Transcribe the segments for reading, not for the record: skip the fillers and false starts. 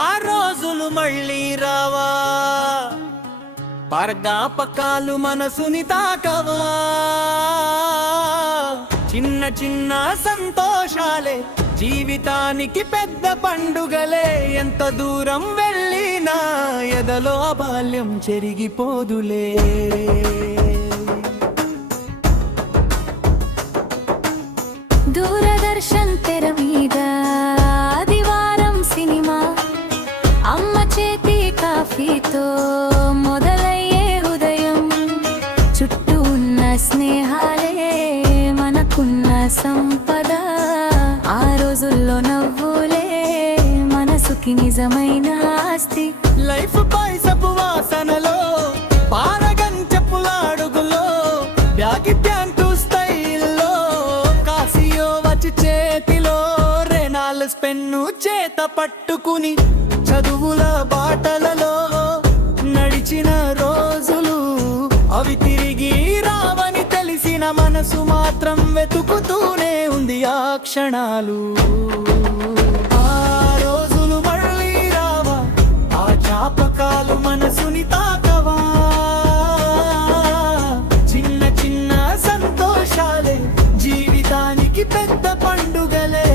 ఆ రోజులు మళ్ళీ రావా, పరగాపకాలు మనసుని తాకవా. చిన్న చిన్న సంతోషాలే జీవితానికి పెద్ద పండుగలే. ఎంత దూరం వెళ్ళినా ఎదలో బాల్యం చెరిగిపోదులే. దూరదర్శన్ తెర మీద ఆదివారం సినిమా, అమ్మ చేతి కాఫీతో మొదలయ్యే ఉదయం. చుట్టూ ఉన్న స్నేహాలే మనకున్న సంపద. ఆ రోజుల్లో నవ్వులే మనసుకి నిజమైన ఆస్తి. లైఫ్ పైసపు వాసనలో, పారగంచపు అడుగులో, బ్యాగి ప్యాంటు స్టైల్లో, కాసియో వచ్చి చేతిలో, రెనాల్డ్స్ పెన్ను చేత పట్టుకుని చదువుల బాటలలో నడిచిన రోజులు. అవి తిరిగి రావని తెలిసిన మనసు మాత్రం వెతుకుతూనే ఉంది ఆ క్షణాలు. ఆ రోజులు మళ్ళీ రావా, ఆ జ్ఞాపకాలు మనసుని తాకవా. చిన్న చిన్న సంతోషాలే జీవితానికి పెద్ద పండుగలే.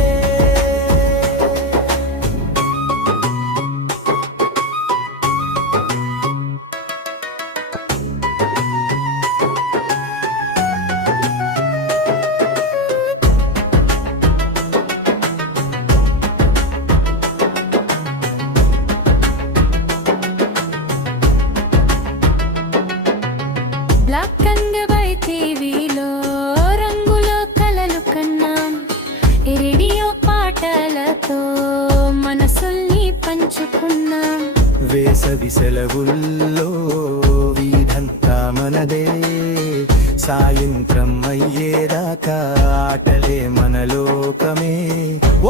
బ్లాక్ అండ్ వైట్ టీవీలో రంగులో కలలు కన్నాం. రేడియో పాటలతో మనసుల్ని పంచుకున్నాం. వేసవి సెలవుల్లో వీధంతా మనదే. సాయంత్రం అయ్యేదాకా ఆటలే మన లోకమే.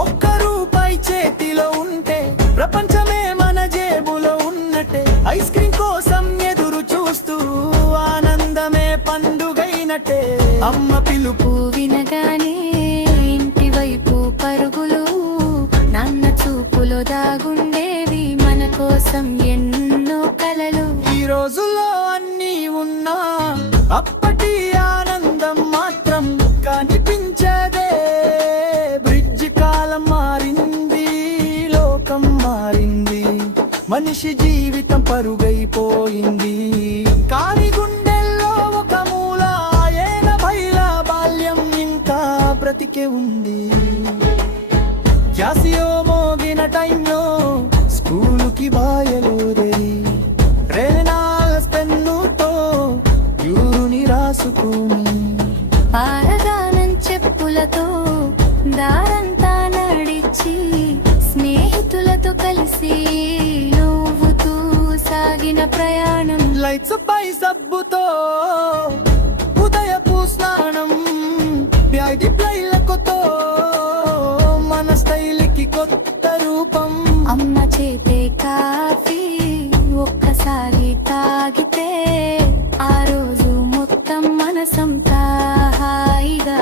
ఒక్క రూపాయి చేతిలో ఉంటే ప్రపంచమే మన జేబులో ఉన్నట్టే. ఐస్ క్రీమ్ కోసం ఎదురు చూస్తూ ఆనందమే పండుగైనట్టే. అమ్మ పిలుపు వినగానే ఇంటి వైపు పరుగులు, నాన్న చూపులో దాగుండేవి మన కోసం ఎన్నో కలలు. ఈ రోజుల్లో అన్నీ ఉన్నా అప్పటి ఆనందం మాత్రం కనిపించదే. బ్రిడ్జి కాలం మారింది, లోకం మారింది, మనిషి జీవితం పరుగైపోయింది. కాని గుండెల్లో ఒక మూల ఏనభైల బాల్యం ఇంకా బ్రతికే ఉంది. క్యాసియో మోగిన టైంలో స్కూలుకి బాయలోదేరి, రెనాల్డ్స్ పెన్నుతో యూరుని రాసుకుని, పారగానం చెప్పులతో దారంతా నడిచి, స్నేహితులతో కలిసి నవ్వుతూ సాగిన ప్రయాణం. లైట్స్ పై సబ్బుతో ఉదయపు స్నానం, బ్యాగి ప్లైలకుతో మన స్టైల్కి కొత్త రూపం. అమ్మ చేతే కాఫీ ఒక్కసారి తాగితే ఆ రోజు మొత్తం మనసంతా హాయిగా.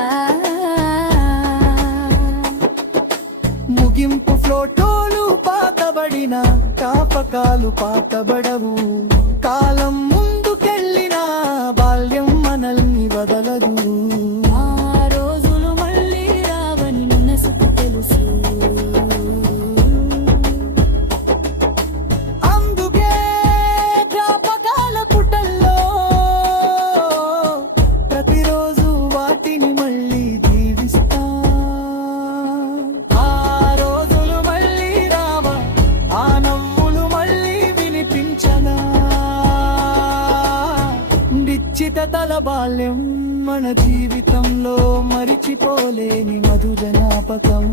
ముగింపు ఫ్లోటోలు పాతబడిన జ్ఞాపకాలు పాతబడవు. కాలం ముందుకెళ్ళిన బాల్యం మనల్ని వదలదు. ఆ రోజులు మళ్ళీ రావని మనసుకు తెలుసు. అందుకే జ్ఞాపకాల పుటల్లో ప్రతిరోజు వాటిని మళ్ళీ జీవిస్తా. ఆ రోజులు మళ్ళీ రావా, ఆ నవ్వులు మళ్ళీ వినిపించనా. నిశ్చితల బాల్యం మన జీవితంలో మరిచిపోలేని మధుర జ్ఞాపకం.